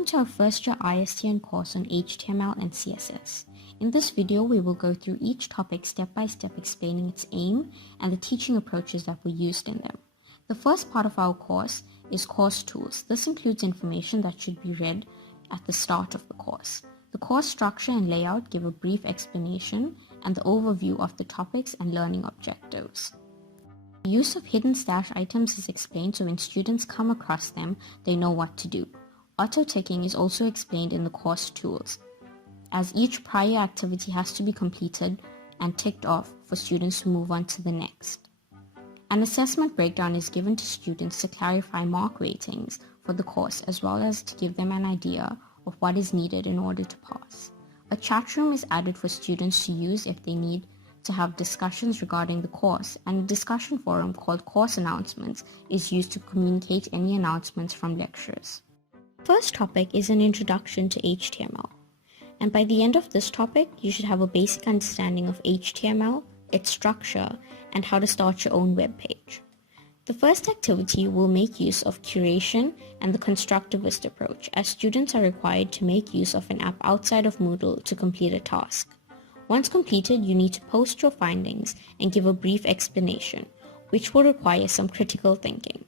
Welcome to our first year ISTN course on HTML and CSS. In this video, we will go through each topic step by step, explaining its aim and the teaching approaches that were used in them. The first part of our course is course tools. This includes information that should be read at the start of the course. The course structure and layout give a brief explanation and the overview of the topics and learning objectives. The use of hidden stash items is explained so when students come across them, they know what to do. Auto-ticking is also explained in the course tools, as each prior activity has to be completed and ticked off for students to move on to the next. An assessment breakdown is given to students to clarify mark ratings for the course as well as to give them an idea of what is needed in order to pass. A chat room is added for students to use if they need to have discussions regarding the course, and a discussion forum called course announcements is used to communicate any announcements from lecturers. First topic is an introduction to HTML, and by the end of this topic you should have a basic understanding of HTML, its structure, and how to start your own web page. The first activity will make use of curation and the constructivist approach, as students are required to make use of an app outside of Moodle to complete a task. Once completed, you need to post your findings and give a brief explanation, which will require some critical thinking.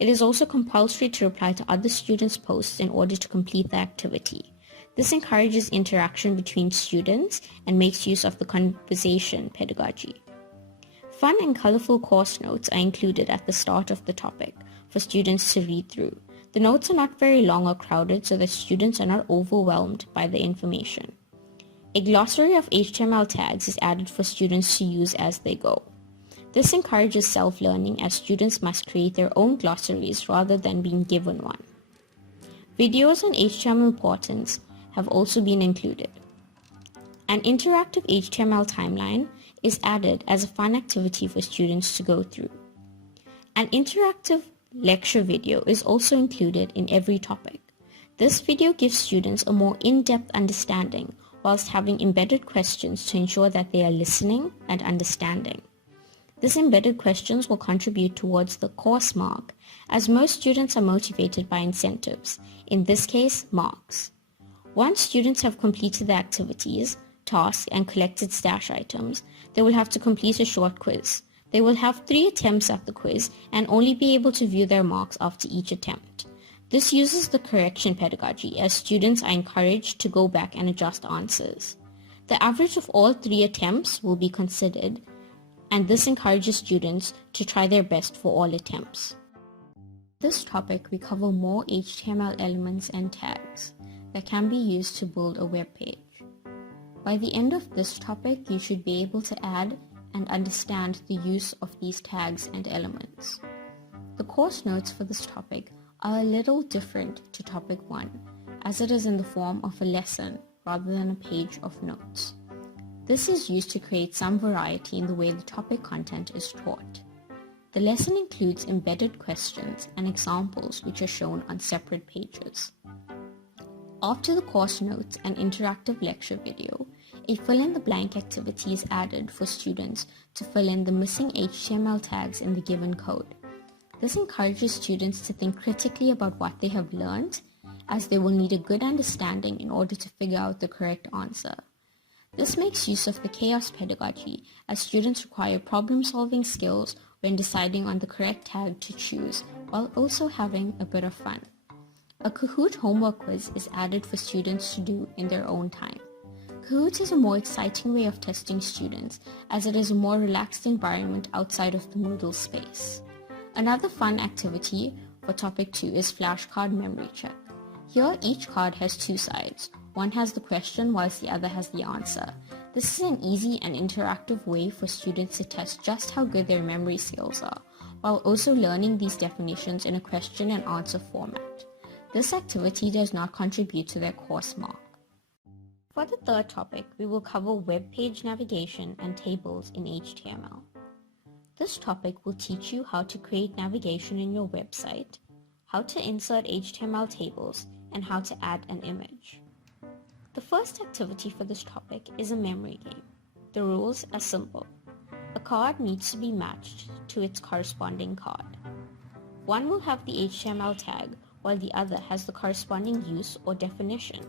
It is also compulsory to reply to other students' posts in order to complete the activity. This encourages interaction between students and makes use of the conversation pedagogy. Fun and colorful course notes are included at the start of the topic for students to read through. The notes are not very long or crowded so that students are not overwhelmed by the information. A glossary of HTML tags is added for students to use as they go. This encourages self-learning as students must create their own glossaries rather than being given one. Videos on HTML importance have also been included. An interactive HTML timeline is added as a fun activity for students to go through. An interactive lecture video is also included in every topic. This video gives students a more in-depth understanding whilst having embedded questions to ensure that they are listening and understanding. This embedded questions will contribute towards the course mark, as most students are motivated by incentives, in this case, marks. Once students have completed the activities, tasks, and collected stash items, they will have to complete a short quiz. They will have 3 attempts at the quiz and only be able to view their marks after each attempt. This uses the correction pedagogy, as students are encouraged to go back and adjust answers. The average of all 3 attempts will be considered, and this encourages students to try their best for all attempts. In this topic, we cover more HTML elements and tags that can be used to build a web page. By the end of this topic, you should be able to add and understand the use of these tags and elements. The course notes for this topic are a little different to topic 1, as it is in the form of a lesson rather than a page of notes. This is used to create some variety in the way the topic content is taught. The lesson includes embedded questions and examples which are shown on separate pages. After the course notes and interactive lecture video, a fill-in-the-blank activity is added for students to fill in the missing HTML tags in the given code. This encourages students to think critically about what they have learned, as they will need a good understanding in order to figure out the correct answer. This makes use of the chaos pedagogy, as students require problem-solving skills when deciding on the correct tag to choose, while also having a bit of fun. A Kahoot homework quiz is added for students to do in their own time. Kahoot is a more exciting way of testing students, as it is a more relaxed environment outside of the Moodle space. Another fun activity for topic 2 is flashcard memory check. Here, each card has 2 sides. One has the question whilst the other has the answer. This is an easy and interactive way for students to test just how good their memory skills are, while also learning these definitions in a question and answer format. This activity does not contribute to their course mark. For the third topic, we will cover web page navigation and tables in HTML. This topic will teach you how to create navigation in your website, how to insert HTML tables, and how to add an image. The first activity for this topic is a memory game. The rules are simple. A card needs to be matched to its corresponding card. One will have the HTML tag, while the other has the corresponding use or definition.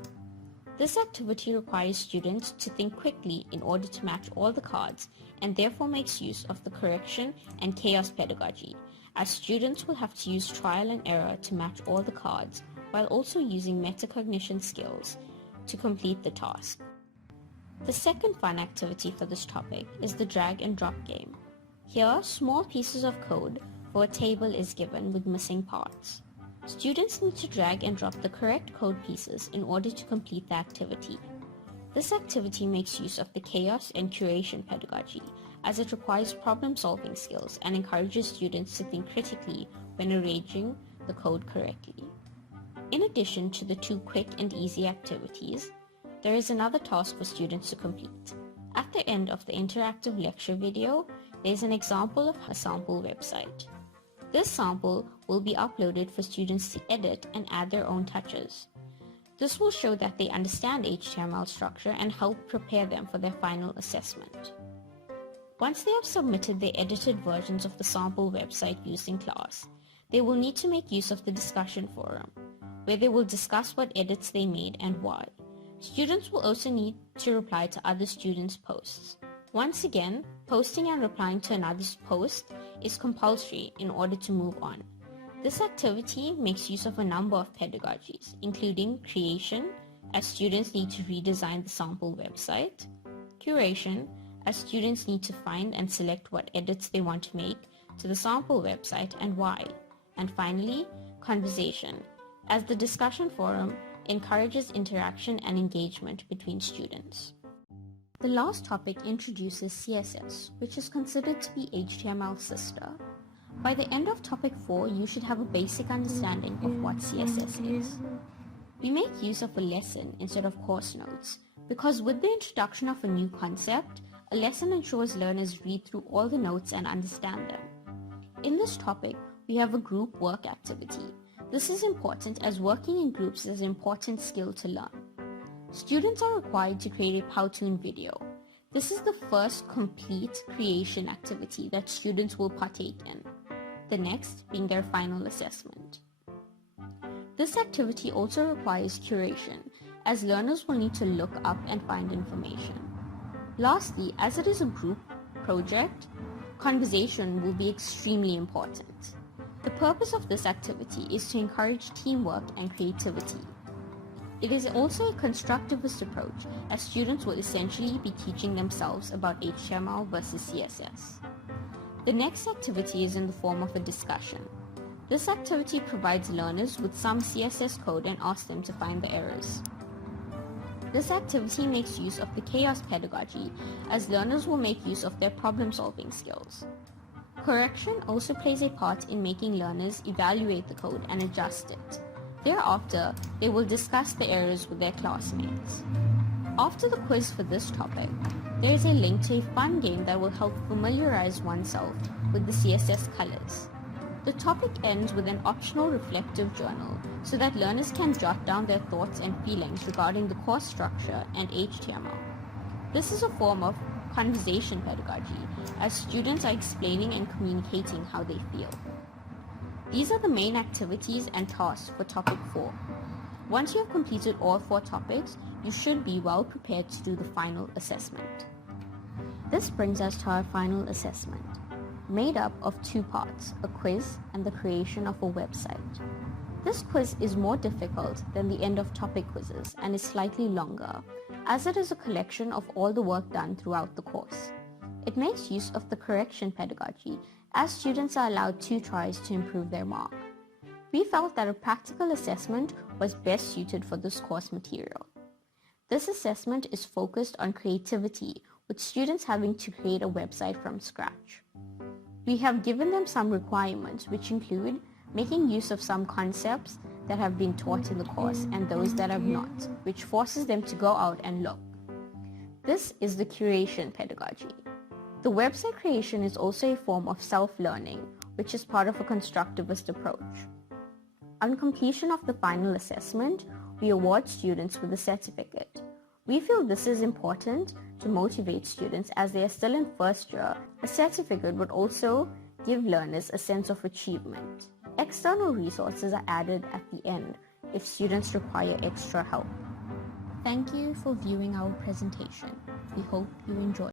This activity requires students to think quickly in order to match all the cards and therefore makes use of the correction and chaos pedagogy, as students will have to use trial and error to match all the cards while also using metacognition skills to complete the task. The second fun activity for this topic is the drag and drop game. Here, small pieces of code for a table is given with missing parts. Students need to drag and drop the correct code pieces in order to complete the activity. This activity makes use of the chaos and curation pedagogy, as it requires problem-solving skills and encourages students to think critically when arranging the code correctly. In addition to the two quick and easy activities, there is another task for students to complete. At the end of the interactive lecture video, there is an example of a sample website. This sample will be uploaded for students to edit and add their own touches. This will show that they understand HTML structure and help prepare them for their final assessment. Once they have submitted their edited versions of the sample website used in class, they will need to make use of the discussion forum, where they will discuss what edits they made and why. Students will also need to reply to other students' posts. Once again, posting and replying to another's post is compulsory in order to move on. This activity makes use of a number of pedagogies, including creation, as students need to redesign the sample website, curation, as students need to find and select what edits they want to make to the sample website and why, and finally, conversation, as the discussion forum encourages interaction and engagement between students. The last topic introduces CSS, which is considered to be HTML's sister. By the end of topic 4, you should have a basic understanding of what CSS is. We make use of a lesson instead of course notes, because with the introduction of a new concept, a lesson ensures learners read through all the notes and understand them. In this topic, we have a group work activity. This is important as working in groups is an important skill to learn. Students are required to create a Powtoon video. This is the first complete creation activity that students will partake in, the next being their final assessment. This activity also requires curation, as learners will need to look up and find information. Lastly, as it is a group project, conversation will be extremely important. The purpose of this activity is to encourage teamwork and creativity. It is also a constructivist approach, as students will essentially be teaching themselves about HTML versus CSS. The next activity is in the form of a discussion. This activity provides learners with some CSS code and asks them to find the errors. This activity makes use of the chaos pedagogy, as learners will make use of their problem-solving skills. Correction also plays a part in making learners evaluate the code and adjust it. Thereafter, they will discuss the errors with their classmates. After the quiz for this topic, there is a link to a fun game that will help familiarize oneself with the CSS colors. The topic ends with an optional reflective journal so that learners can jot down their thoughts and feelings regarding the course structure and HTML. This is a form of conversation pedagogy, as students are explaining and communicating how they feel. These are the main activities and tasks for topic 4. Once you have completed all 4 topics, you should be well prepared to do the final assessment. This brings us to our final assessment, made up of 2 parts, a quiz and the creation of a website. This quiz is more difficult than the end of topic quizzes and is slightly longer, as it is a collection of all the work done throughout the course. It makes use of the correction pedagogy, as students are allowed 2 tries to improve their mark. We felt that a practical assessment was best suited for this course material. This assessment is focused on creativity, with students having to create a website from scratch. We have given them some requirements, which include making use of some concepts that have been taught in the course and those that have not, which forces them to go out and look. This is the curation pedagogy. The website creation is also a form of self-learning, which is part of a constructivist approach. On completion of the final assessment, we award students with a certificate. We feel this is important to motivate students as they are still in first year. A certificate would also give learners a sense of achievement. External resources are added at the end if students require extra help. Thank you for viewing our presentation. We hope you enjoyed.